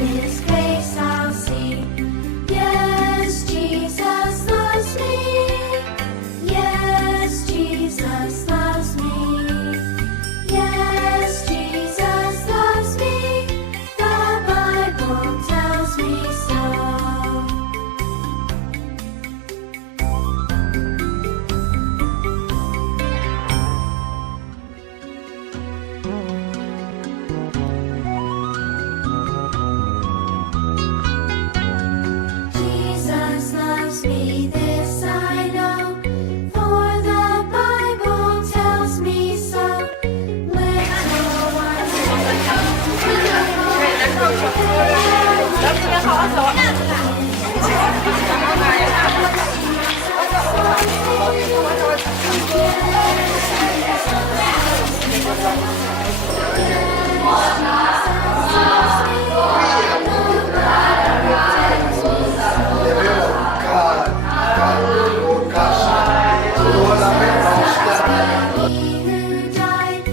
His face I'll see. Yes, Jesus loves me. Yes, Jesus loves me. Yes, Jesus loves me. The Bible tells me so. Jesus loves me, this I know, for the Bible tells me so. Little ones He who died,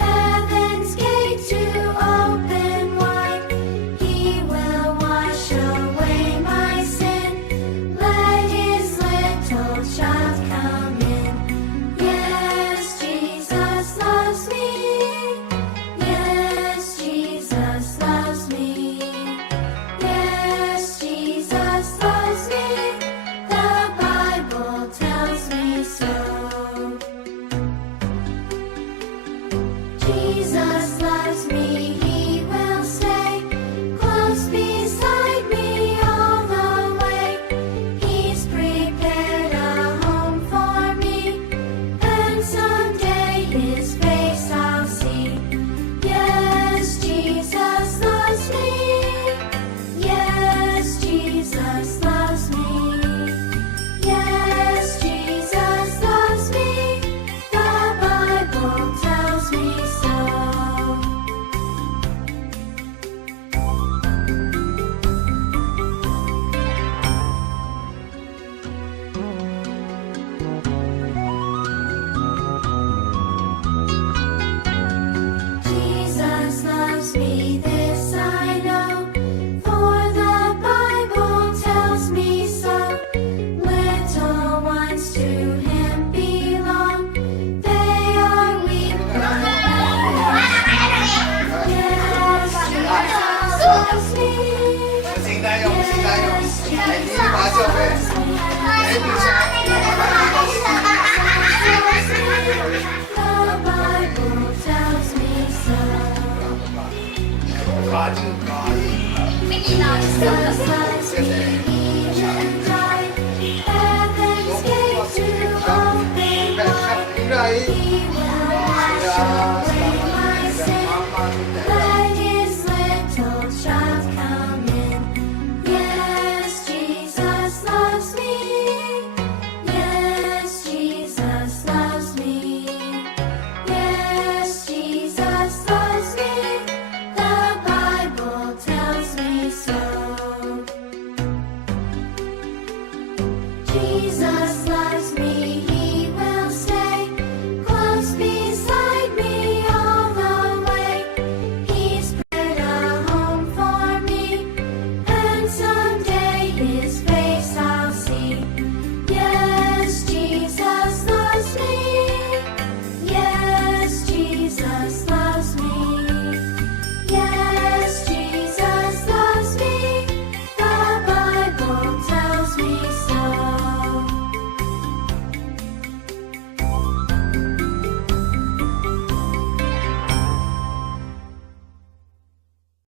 heaven's gate to open wide. He will wash away my sin. Let his little child come in. Yes, Jesus loves me. Yes, Jesus loves me. Yes, Jesus loves me. The Bible tells me so. Jesus loves me, he will stay close beside me all the way. He's prepared a home for me, and someday his face I'll see. Yes, Jesus loves me. Yes, Jesus loves me. Yes, Jesus loves me. The Bible tells me so. Jesus loves me, this I know, for the Bible tells me so. Little ones to him belong, they are weak. Yes, Jesus loves me. Yes, Jesus loves me. The Bible tells me so. Jesus loves me, he who died, heaven's gate to open wide. He will wash away